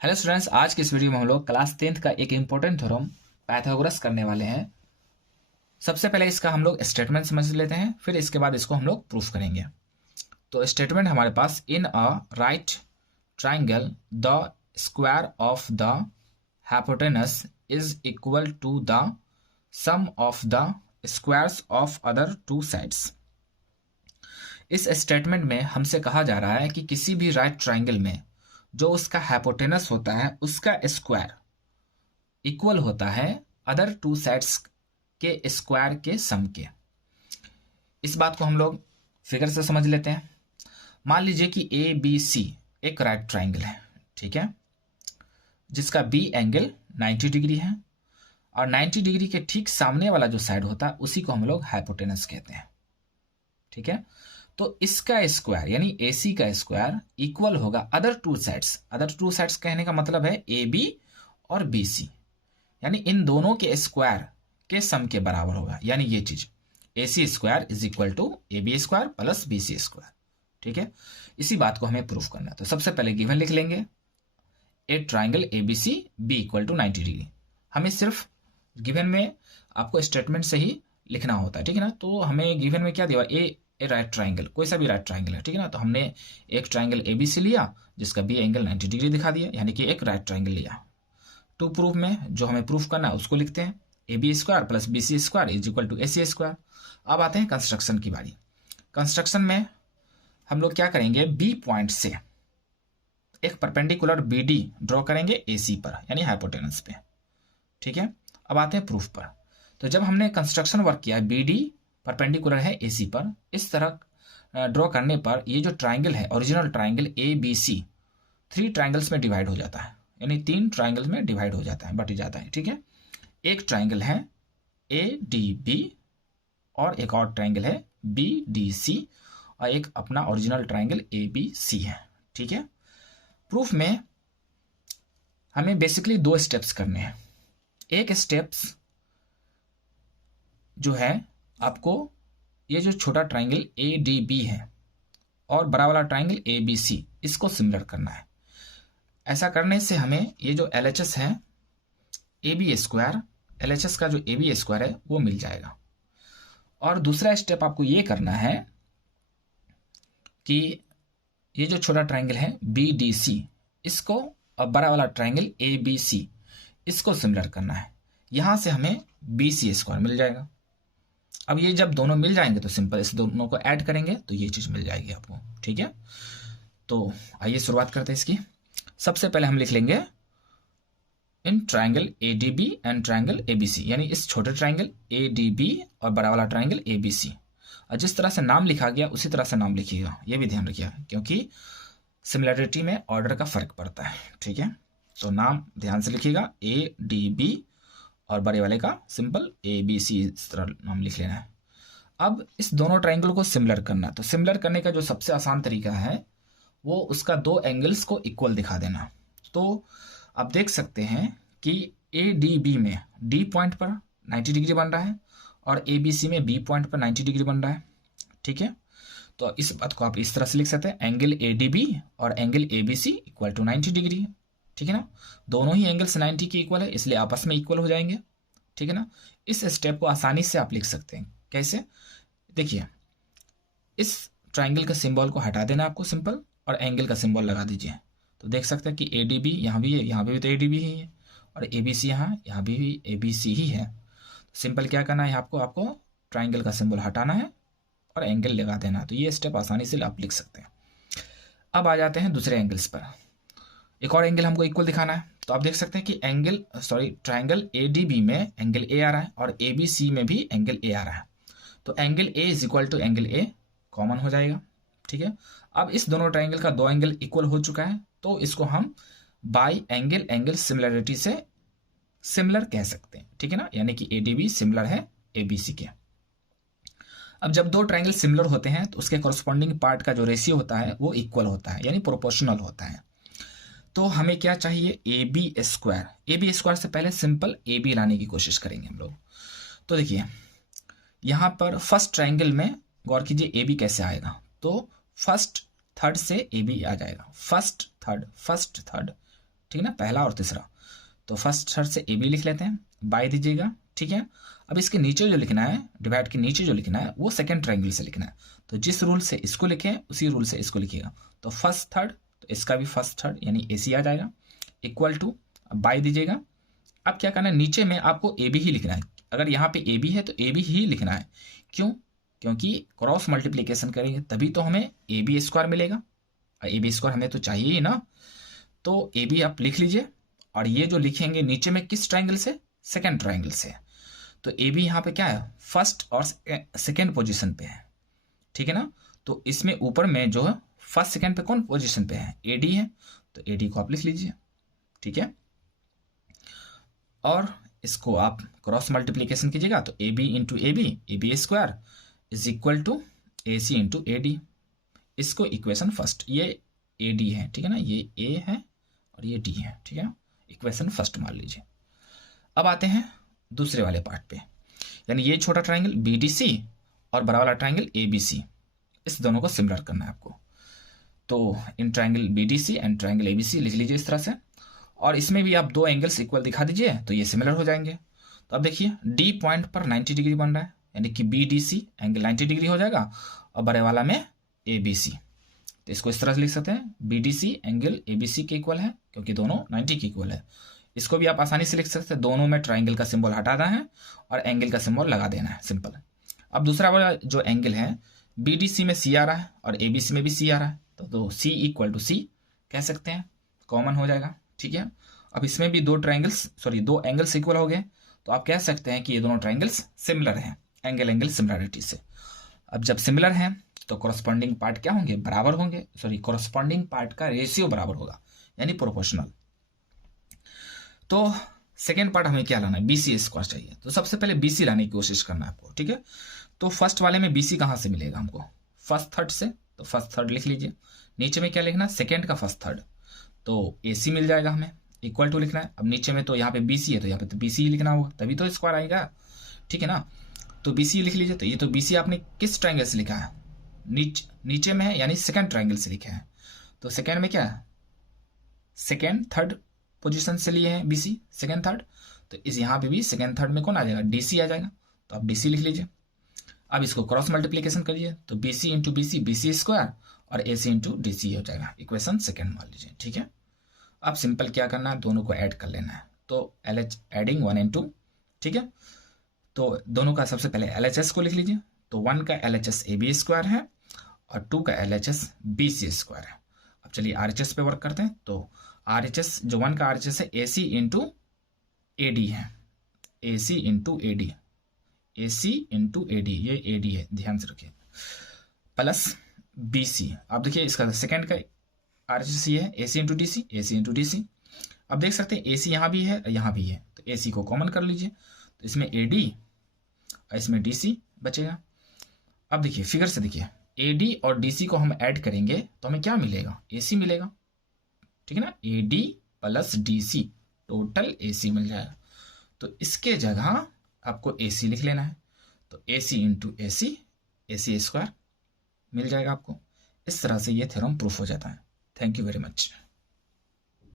Hello students, आज की इस वीडियो में हम लोग क्लास 10th का एक इम्पोर्टेंट थ्योरम पाइथागोरस करने वाले हैं। सबसे पहले इसका हम लोग स्टेटमेंट समझ लेते हैं, फिर इसके बाद इसको हम लोग प्रूफ करेंगे। तो स्टेटमेंट हमारे पास, in a right triangle the square of the hypotenuse is equal to the sum of the squares of other two sides. इस स्टेटमेंट में हमसे कहा जा रहा है कि किसी भी राइट ट्राइंगल में जो उसका हाइपोटेनस होता है उसका स्क्वायर इक्वल होता है अदर टू साइड्स के स्क्वायर के सम के। इस बात को हम लोग फिगर से समझ लेते हैं। मान लीजिए कि ए बी सी एक राइट ट्राइंगल है, ठीक है, जिसका बी एंगल 90 डिग्री है और 90 डिग्री के ठीक सामने वाला जो साइड होता है उसी को हम लोग हाइपोटेनस कहते हैं, ठीक है। तो इसका स्क्वायर यानी ए सी का स्क्वायर इक्वल होगा other two sides. Other two sides कहने का मतलब है ए बी और बी सी, यानी इन दोनों के स्क्वायर के सम के बराबर होगा। यानी ये चीज A C square is equal to A B square plus B C square, ठीक है। इसी बात को हमें प्रूफ करना है। तो सबसे पहले गिवन लिख लेंगे, a triangle A B C B equal to 90 degree. हमें सिर्फ गिवन में आपको स्टेटमेंट से ही लिखना होता है, ठीक है ना। तो हमें गिवन में क्या दिया, ए राइट ट्राइंगल, कोई सा भी राइट ट्राइंगल है, ठीक है ना। तो हमने एक ट्राइंगल ए बी सी लिया जिसका बी एंगल 90 डिग्री दिखा दिया, यानी कि एक राइट ट्राइंगल लिया। टू प्रूफ में जो हमें प्रूफ करना है उसको लिखते हैं, A B square plus B C square is equal to A C square. अब आते हैं कंस्ट्रक्शन की बारी। कंस्ट्रक्शन में हम लोग क्या करेंगे, बी पॉइंट से एक परपेंडिकुलर बी डी ड्रॉ करेंगे ए सी पर, यानी हाइपोटेनस पे, ठीक है। अब आते हैं प्रूफ पर। तो जब हमने कंस्ट्रक्शन वर्क किया, बी डी परपेंडिकुलर है ए सी पर, इस तरह ड्रॉ करने पर ये जो ट्राइंगल है, original triangle A B C, 3 triangles में डिवाइड हो जाता है, यानी 3 ट्राइंगल्स में डिवाइड हो जाता है, बट जाता है, ठीक है। एक ट्राइंगल है ए डी बी और एक और ट्राइंगल है बी डी सी और एक अपना original triangle A B C है, ठीक है। प्रूफ में हमें बेसिकली 2 स्टेप्स करने हैं। एक स्टेप्स जो है आपको ये जो छोटा ट्राइंगल ए डी बी है और बड़ा वाला ट्राइंगल ए बी सी, इसको सिमिलर करना है। ऐसा करने से हमें ये जो एल एच एस है A B square, L H S का जो ए बी स्क्वायर है वो मिल जाएगा। और दूसरा स्टेप आपको ये करना है कि ये जो छोटा ट्राइंगल है बी डी सी, इसको और बड़ा वाला ट्राइंगल ए बी सी, इसको सिमिलर करना है। यहां से हमें बी सी स्क्वायर मिल जाएगा। अब ये जब दोनों मिल जाएंगे तो सिंपल इस दोनों को ऐड करेंगे तो ये चीज मिल जाएगी आपको, ठीक है। तो आइए शुरुआत करते हैं इसकी। सबसे पहले हम लिख लेंगे in triangle A D B and triangle A B C, यानी इस छोटे ट्राइंगल ए डी बी और बड़ा वाला ट्राइंगल ए बी सी। और जिस तरह से नाम लिखा गया उसी तरह से नाम लिखिएगा, ये भी ध्यान रखिएगा, क्योंकि सिमिलरिटी में ऑर्डर का फर्क पड़ता है, ठीक है। तो नाम ध्यान से लिखिएगा, ए डी बी और बड़े वाले का सिंपल ए बी सी, इस तरह नाम लिख लेना है। अब इस दोनों ट्राइंगल को सिमिलर करना, तो सिमिलर करने का जो सबसे आसान तरीका है वो उसका 2 एंगल्स को इक्वल दिखा देना। तो आप देख सकते हैं कि ए डी बी में डी पॉइंट पर 90 डिग्री बन रहा है और ए बी सी में बी पॉइंट पर 90 डिग्री बन रहा है, ठीक है। तो इस बात को आप इस तरह से लिख सकते हैं, एंगल ए डी बी और angle A B C equal to 90 degree, ठीक है ना। दोनों ही एंगल्स 90 के इक्वल है, इसलिए आपस में इक्वल हो जाएंगे, ठीक है ना। इस स्टेप को आसानी से आप लिख सकते हैं। कैसे, देखिए, इस ट्राइंगल का सिंबल को हटा देना आपको सिंपल, और एंगल का सिंबल लगा दीजिए। तो देख सकते हैं कि ए डी बी यहाँ भी है, यहाँ भी तो ए डी बी ही है, और ए बी सी यहाँ भी ए बी सी ही है। सिंपल क्या करना है, आपको ट्राइंगल का सिंबल हटाना है और एंगल लगा देना। तो ये स्टेप आसानी से आप लिख सकते हैं। अब आ जाते हैं दूसरे एंगल्स पर। एक और एंगल हमको इक्वल दिखाना है। तो आप देख सकते हैं कि ट्राइंगल ए डी बी में एंगल ए आ रहा है और ए बी सी में भी एंगल ए आ रहा है। तो angle A is equal to angle A common हो जाएगा, ठीक है। अब इस दोनों ट्राइंगल का 2 एंगल इक्वल हो चुका है, तो इसको हम बाई एंगल सिमिलरिटी से सिमिलर कह सकते हैं, ठीक है ना। यानी कि ए डी बी सिमिलर है ए बी सी के। अब जब 2 ट्राइंगल सिमिलर होते हैं तो उसके कॉरस्पॉन्डिंग पार्ट का जो रेशियो होता है वो इक्वल होता है, यानी प्रोपोर्शनल होता है। तो हमें क्या चाहिए, A B square. A B square से पहले सिंपल ए बी लाने की कोशिश करेंगे हम लोग। तो देखिए, यहां पर फर्स्ट ट्राइंगल में गौर कीजिए ए बी कैसे आएगा। तो फर्स्ट थर्ड से ए बी आ जाएगा, फर्स्ट थर्ड ठीक है ना, पहला और तीसरा। तो फर्स्ट थर्ड से ए बी लिख लेते हैं, बाय दीजिएगा, ठीक है। अब इसके नीचे जो लिखना है, डिवाइड के नीचे जो लिखना है वो सेकंड ट्रायंगल से लिखना है। तो जिस रूल से इसको लिखे उसी रूल से इसको लिखिएगा। तो फर्स्ट थर्ड, तो इसका भी फर्स्ट थर्ड यानी ए सी आ जाएगा, इक्वल टू, बाय दीजिएगा। अब क्या करना है, नीचे में आपको ए बी ही लिखना है। अगर यहाँ पे ए बी है तो ए बी ही लिखना है। क्यों? क्योंकि क्रॉस मल्टीप्लीकेशन करेंगे तभी तो हमें ए बी स्क्वायर मिलेगा, और ए बी स्क्वायर हमें तो चाहिए ही ना। तो ए बी आप लिख लीजिए, और ये जो लिखेंगे नीचे में किस ट्राइंगल से, सेकेंड ट्राइंगल से। तो ए बी यहाँ पे क्या है, फर्स्ट और सेकेंड पोजीशन पे है, ठीक है ना। तो इसमें ऊपर में जो है फर्स्ट सेकेंड पे कौन पोजीशन पे है, ए डी है। तो ए डी को आप लिख लीजिए, ठीक है। और इसको आप क्रॉस मल्टीप्लीकेशन कीजिएगा, तो A B into A B square is equal to A C into A D. इसको इक्वेशन फर्स्ट, ये ए डी है, ठीक है ना, ये ए है और ये डी है, ठीक है ना, इक्वेशन फर्स्ट मान लीजिए। अब आते हैं दूसरे वाले पार्ट पे, यानी ये छोटा ट्राइंगल बी डी सी और बड़ा वाला ट्राइंगल ए बी सी, इस दोनों को सिमिलर करना है आपको। तो इन triangle B D C and triangle A B C लिख लीजिए इस तरह से, और इसमें भी आप दो एंगल्स इक्वल दिखा दीजिए तो ये सिमिलर हो जाएंगे। तो अब देखिए डी पॉइंट पर 90 डिग्री बन रहा है, यानी कि B D C angle 90 degree हो जाएगा, और बड़े वाला में ए बी सी। तो इसको इस तरह से लिख सकते हैं, B D C angle A B C के इक्वल है, क्योंकि दोनों 90 के इक्वल है। इसको भी आप आसानी से लिख सकते हैं, दोनों में ट्राइंगल का सिंबल हटाना है और एंगल का सिंबल लगा देना है, सिंपल। अब दूसरा वाला जो एंगल है, बी डी सी में सी आ रहा है और ए बी सी में भी सी आ रहा है, तो सी इक्वल टू सी कह सकते हैं, कॉमन हो जाएगा, ठीक है। अब इसमें भी दो एंगल्स इक्वल हो गए, तो आप कह सकते हैं कि ये दोनों ट्राइंगल्स सिमिलर हैं, एंगल सिमिलरिटी से। अब जब सिमिलर हैं तो कॉरस्पॉन्डिंग पार्ट क्या होंगे, बराबर होंगे, कॉरस्पॉन्डिंग पार्ट का रेशियो बराबर होगा, यानी प्रोपोर्शनल। तो सेकेंड पार्ट हमें क्या लाना है, बी सी स्क्वायर चाहिए। तो सबसे पहले बी सी लाने की कोशिश करना है आपको, ठीक है। तो फर्स्ट वाले में बी सी कहाँ से मिलेगा हमको, फर्स्ट थर्ड से। तो फर्स्ट थर्ड लिख लीजिए, नीचे में क्या लिखना, सेकेंड का फर्स्ट थर्ड, तो ए सी मिल जाएगा हमें, इक्वल टू लिखना है। अब नीचे में तो यहाँ पे बी सी है, तो यहाँ पे तो बी सी ही लिखना होगा, तभी तो स्क्वायर आएगा, ठीक है ना। तो बी सी लिख लीजिए। तो ये तो बी सी आपने किस ट्राइंगल से लिखा है, नीचे में है, यानी सेकेंड ट्राइंगल से लिखा है। तो सेकेंड में क्या है, सेकेंड थर्ड पोजीशन से लिए हैं बी सी, सेकेंड थर्ड। तो इस यहाँ पे भी सेकेंड थर्ड में कौन आ जाएगा, डी सी आ जाएगा। तो आप डी सी लिख लीजिए। अब इसको क्रॉस मल्टीप्लीकेशन करिए, तो B C into B C square और A C into D C हो जाएगा, इक्वेशन सेकेंड मान लीजिए, ठीक है। अब सिंपल क्या करना है, दोनों को ऐड कर लेना है। तो एल एच एडिंग 1 and 2, ठीक है। तो दोनों का सबसे पहले एल एच एस को लिख लीजिए। तो 1 का L H S A B square है और 2 का L H S B C square है। अब चलिए आर एच एस पे वर्क करते हैं। तो आर एच एस जो 1 का आर एच एस है A C into A D है, A C into A D, A C into A D, ये ए डी है, ध्यान से रखिए, प्लस बी सी। अब देखिए इसका सेकेंड का आर एच एस ये है, A C into D C, A C into D C. अब देख सकते हैं ए सी यहाँ भी है यहाँ भी है, तो ए सी को कॉमन कर लीजिए। तो इसमें ए डी और इसमें डी सी बचेगा। अब देखिए फिगर से देखिए, ए डी और डी सी को हम ऐड करेंगे तो हमें क्या मिलेगा, ए सी मिलेगा, ठीक है ना। A D plus D C, total A C मिल जाएगा। तो इसके जगह आपको ए सी लिख लेना है। तो ए सी इंटू ए सी स्क्वायर मिल जाएगा आपको। इस तरह से ये थ्योरम प्रूफ हो जाता है। Thank you very much.